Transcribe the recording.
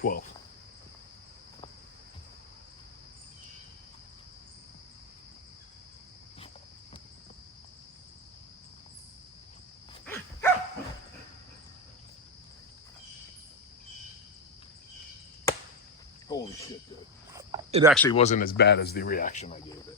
12. Holy shit, dude. It actually wasn't as bad as the reaction I gave it.